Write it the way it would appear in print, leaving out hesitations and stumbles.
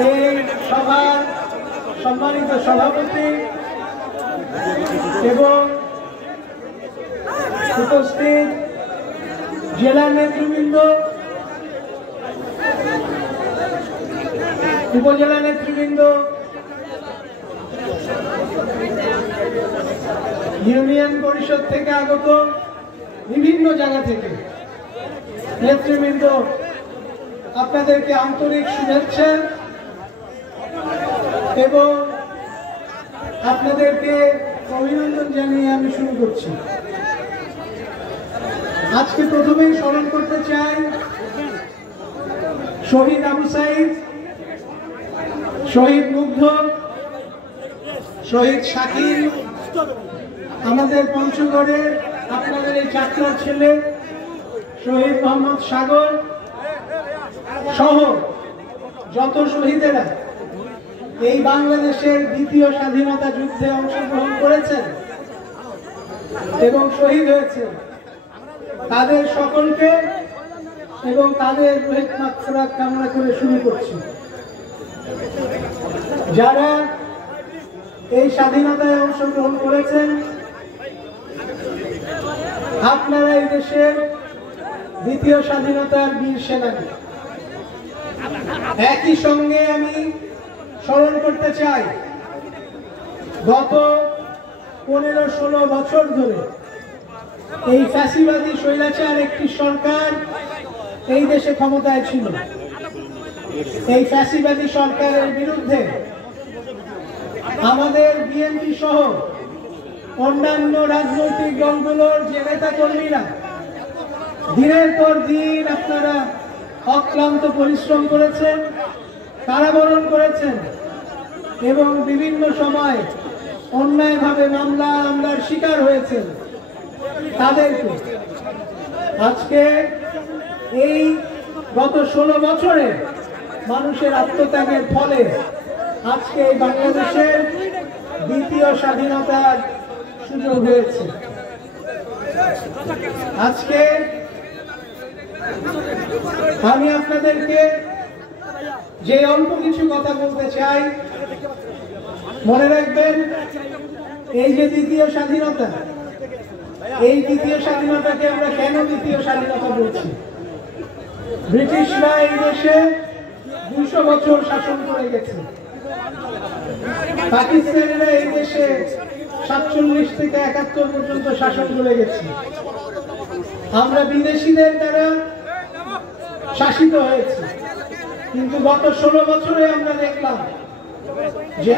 এই সভার সম্মানিত সভাপতি এবং উপস্থিত জেলা নেতৃবৃন্দ, উপজেলা নেতৃবৃন্দ, ইউনিয়ন পরিষদ থেকে আগত বিভিন্ন জায়গা থেকে নেতৃবৃন্দ, আপনাদেরকে আন্তরিক শুভেচ্ছা এবং আপনাদেরকে অভিনন্দন জানিয়ে আমি শুরু করছি। আজকে প্রথমেই স্মরণ করতে চাই শহীদ আবু সাইদ, শহীদ মুগ্ধ, শহীদ শাকির, আমাদের পঞ্চগড়ের আপনাদের এই চাকরার ছেলে শহীদ মোহাম্মদ সাগর সহ যত শহীদেরা এই বাংলাদেশের দ্বিতীয় স্বাধীনতা যুদ্ধে অংশগ্রহণ করেছেন এবং শহীদ হয়েছেন, তাদের সকলকে এবং তাদের রোহিত মাগফিরাত কামনা করে শুরু করছি। যারা এই স্বাধীনতায় অংশগ্রহণ করেছেন, আপনারা এই দেশের দ্বিতীয় স্বাধীনতার বীর সেনানী। একই সঙ্গে আমি স্মরণ করতে চাই গত 15-16 বছর ধরে এই ফ্যাসিবাদী স্বৈরাচার একটি সরকার এই দেশে ক্ষমতায় ছিল। এই ফ্যাসিবাদী সরকারের বিরুদ্ধে আমাদের বিএনপি সহ অন্যান্য রাজনৈতিক দলগুলোর যে নেতা কর্মীরা দিনের পর দিন আপনারা অক্লান্ত পরিশ্রম করেছেন, কারাবরণ করেছেন এবং বিভিন্ন সময় অন্যায়ভাবে মামলার শিকার হয়েছেন। তাদেরকে আজকে এই গত 16 বছরে মানুষের আত্মত্যাগের ফলে আজকে এই বাংলাদেশের দ্বিতীয় স্বাধীনতার সুযোগ হয়েছে। আজকে আমি আপনাদেরকে যে অল্প কিছু কথা বলতে চাই, মনে রাখবেন এই যে দ্বিতীয় স্বাধীনতা, এই দ্বিতীয় স্বাধীনতাকে আমরা কেন দ্বিতীয় স্বাধীনতা বলছি? ব্রিটিশরা এই দেশে 200 বছর শাসন করে গেছে, পাকিস্তানিরা এই দেশে 47 থেকে 71 পর্যন্ত শাসন করে গেছে। আমরা বিদেশিদের দ্বারা শাসিত হয়েছি, কিন্তু গত 16 বছরে আমরা দেখলাম যে